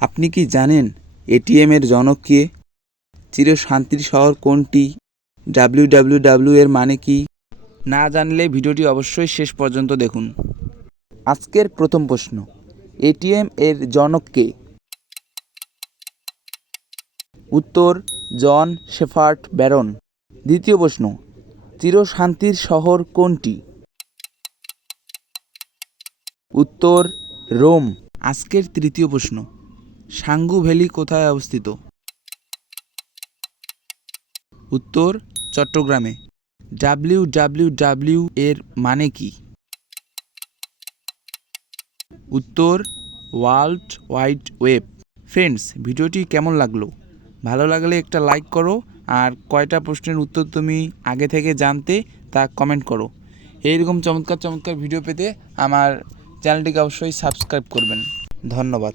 আপনি কি জানেন এটিএম এর জনক কে? চির শান্তির শহর কোনটি? ডাব্লিউ এর মানে কি? না জানলে ভিডিওটি অবশ্যই শেষ পর্যন্ত দেখুন। আজকের প্রথম প্রশ্ন, এটিএম এর জনক কে? উত্তর, জন শেফার্ড ব্যারন। দ্বিতীয় প্রশ্ন চির শান্তির শহর কোনটি? উত্তর, রোম। আজকের তৃতীয় প্রশ্ন সাঙ্গু ভ্যালি কোথায় অবস্থিত? উত্তর, চট্টগ্রামে। ডাব্লিউ ডাব্লিউ ডাব্লিউ এর মানে কি? উত্তর, ওয়ার্ল্ড ওয়াইড ওয়েব। ফ্রেন্ডস, ভিডিওটি কেমন লাগল? ভালো লাগলে একটা লাইক করো আর কয়টা প্রশ্নের উত্তর তুমি আগে থেকে জানতে তা কমেন্ট করো। এইরকম চমৎকার চমৎকার ভিডিও পেতে আমার চ্যানেলটিকে অবশ্যই সাবস্ক্রাইব করবেন। ধন্যবাদ।